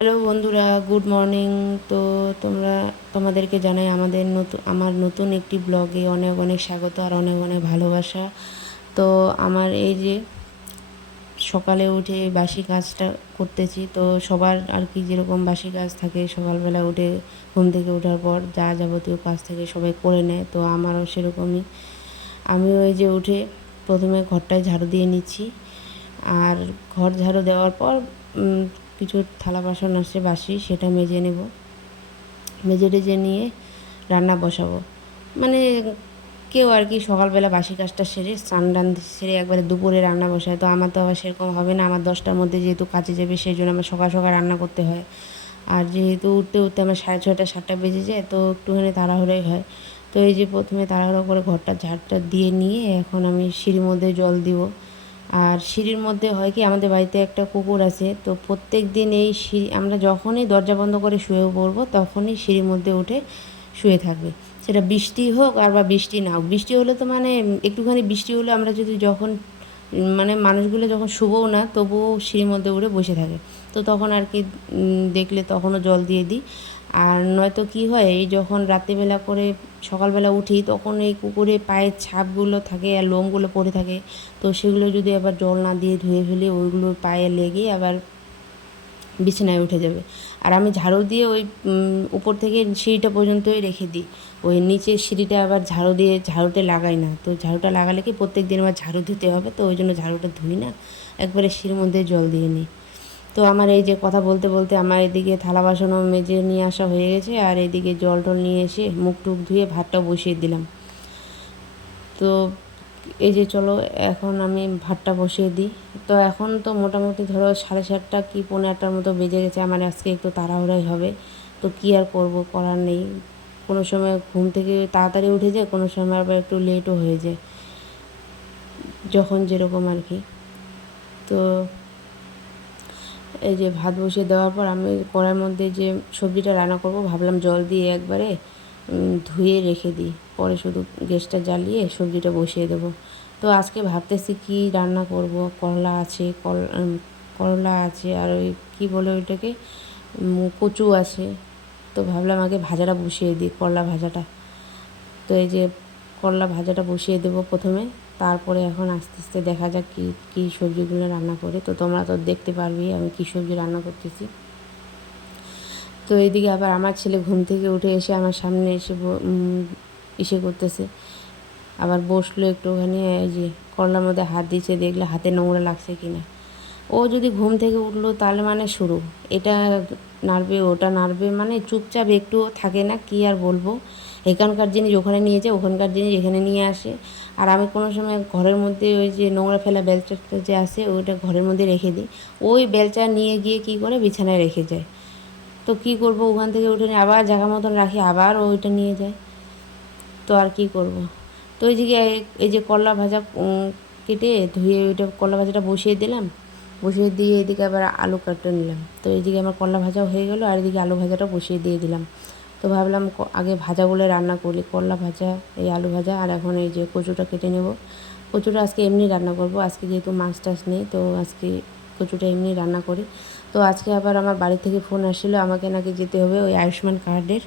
Hello বন্ধুরা, good morning. তো তোমাদেরকে জানাই আমার নতুন একটি ব্লগে অনেক অনেক স্বাগত আর অনেক অনেক ভালোবাসা। তো আমার এই যে সকালে উঠে বাসি কাজটা করতেছি, তো সবার আর কি যেরকম বাসি কাজ থাকে সকালবেলা উঠে ঘুম থেকে ওঠার পর যা যাবতীয় কাজ থাকে সবাই করে নেয়, তো আমারও সেরকমই। আমিও এই যে উঠে প্রথমে ঘরটায় ঝাড়ু দিয়ে নিচ্ছি, আর ঘর ঝাড়ু দেওয়ার পর কিছু থালা বাসন আসছে বাসি, সেটা মেজে নেব। মেজে টেজে নিয়ে রান্না বসাবো। মানে কেউ আর কি সকালবেলা বাসি কাজটা সেরে স্নান টান সেরে একবারে দুপুরে রান্না বসায়, তো আমার তো আবার সেরকম হবে না। আমার 10টার মধ্যে যেহেতু কাজে যাবে, সেই জন্য আমার সকাল সকাল রান্না করতে হয়। আর যেহেতু উঠতে উঠতে আমার 6:30 7টা বেজে যায়, তো একটুখানি তাড়াহুড়োই হয়। তো এই যে প্রথমে তাড়াহুড়ো করে ঘরটা ঝাড়টা দিয়ে নিয়ে এখন আমি সিঁড়ির মধ্যে জল দিব। আর সিঁড়ির মধ্যে হয় কি, আমাদের বাড়িতে একটা কুকুর আছে, তো প্রত্যেক দিন এই সিঁড়ি আমরা যখনই দরজা বন্ধ করে শুয়ে পড়বো তখনই সিঁড়ির মধ্যে উঠে শুয়ে থাকবে। সেটা বৃষ্টি হোক আর বা বৃষ্টি না হোক। বৃষ্টি হলে তো মানে একটুখানি বৃষ্টি হলে আমরা যদি যখন মানে মানুষগুলো যখন শুবও না তবুও সিঁড়ির মধ্যে উঠে বসে থাকে। তো তখন আর কি দেখলে তখনও জল দিয়ে দিই। আর নয়তো কী হয়, এই যখন রাত্রিবেলা করে সকালবেলা উঠি তখন এই কুকুরের পায়ের ছাপগুলো থাকে আর লোমগুলো পড়ে থাকে, তো সেগুলো যদি আবার জল না দিয়ে ধুয়ে ফেলি ওইগুলো পায়ে লেগে আবার বিছানায় উঠে যাবে। আর আমি ঝাড়ু দিয়ে ওই উপর থেকে সিঁড়িটা পর্যন্তই রেখে দিই। ওই নিচের সিঁড়িটা আবার ঝাড়ুতে লাগাই না। তো ঝাড়ুটা লাগালে কি প্রত্যেক দিন আবার ঝাড়ু দিতে হবে, তো ওই জন্য ঝাড়ুটা ধুই না, একবারে সিঁড়ির মধ্যে জল দিয়ে নিই। তো আমার এই যে কথা বলতে বলতে আমার এদিকে থালা বাসনও মেজে নিয়ে আসা হয়ে গেছে, আর এদিকে জল টল নিয়ে এসে মুখ টুক ধুয়ে ভাতটাও বসিয়ে দিলাম। তো এই যে চলো এখন আমি ভাতটা বসিয়ে দিই। তো এখন তো মোটামুটি ধরো 7:30 কি 7:45 মতো বেজে গেছে। আমার আজকে একটু তাড়াহুড়াই হবে, তো কী আর করব, করার নেই। কোনো সময় ঘুম থেকে তাড়াতাড়ি উঠে যায়, কোনো সময় আবার একটু লেটও হয়ে যায়, যখন যেরকম আর কি। তো এই যে ভাত বসিয়ে দেওয়ার পর আমি কড়াইয়ের মধ্যে যে সবজিটা রান্না করব ভাবলাম জল দিয়ে একবারে ধুয়ে রেখে দিই, পরে শুধু গ্যাসটা জ্বালিয়ে সবজিটা বসিয়ে দেবো। তো আজকে ভাবতেছি কি রান্না করব। করলা আছে আর ওই কী বলে ওইটাকে, কচু আছে। তো ভাবলাম আগে ভাজাটা বসিয়ে দিই, করলা ভাজাটা। তো এই যে করলা ভাজাটা বসিয়ে দেবো প্রথমে, তারপরে এখন আস্তে আস্তে দেখা যাক কী কী সবজিগুলো রান্না করে। তো তোমরা তো দেখতে পারবি আমি কী সবজি রান্না করতেছি। তো এইদিকে আবার আমার ছেলে ঘুম থেকে উঠে এসে আমার সামনে এসে করতেছে, আবার বসলো একটুখানি। এই যে করলার মধ্যে হাত দিয়েছে, দেখলে হাতে নোংরা লাগছে কিনা। ও যদি ঘুম থেকে উঠলো তাহলে মানে শুরু, এটা নাড়বে ওটা নাড়বে, মানে চুপচাপ একটুও থাকে না। কী আর বলবো, এখানকার জিনিস ওখানে নিয়ে যায়, ওখানকার জিনিস এখানে নিয়ে আসে। আর আমি কোনো সময় ঘরের মধ্যে ওই যে নোংরা ফেলা বেলচাটা যে আসে ওইটা ঘরের মধ্যে রেখে দিই, ওই বেলচা নিয়ে গিয়ে কী করে বিছানায় রেখে যায়। তো কী করব, ওখান থেকে উঠে নিয়ে আবার জায়গা মতন রাখি, আবার ওইটা নিয়ে যায়। তো আর কী করব। তো এই যে করলা ভাজা কেটে ধুয়ে ওইটা করলা ভাজাটা বসিয়ে দিলাম। বসিয়ে দিয়ে এদিকে আবার আলু কাটতে নিলাম। তো এইদিকে আমার করলা ভাজাও হয়ে গেলো, আর এদিকে আলু ভাজাটা বসিয়ে দিয়ে দিলাম। তো ভাবলাম আগে ভাজাগুলো রান্না করি, করলা ভাজা, এই আলু ভাজা, আর এখন এই যে কচুটা কেটে নেব। কচুটা আজকে এমনি রান্না করব, আজকে যেহেতু মাছ টাছ নেই, তো আজকে কচুটা এমনি রান্না করি। তো আজকে আবার আমার বাড়ি থেকে ফোন আসছিলো, আমাকে নাকি যেতে হবে ওই আয়ুষ্মান কার্ডের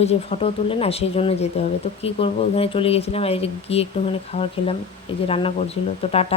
ওই যে ফটো তুলে না, সেই জন্য যেতে হবে। তো কী করব, ওখানে চলে গেছিলাম। এই যে গিয়ে একটুখানি খাবার খেলাম, এই যে রান্না করছিল। তো টাটা।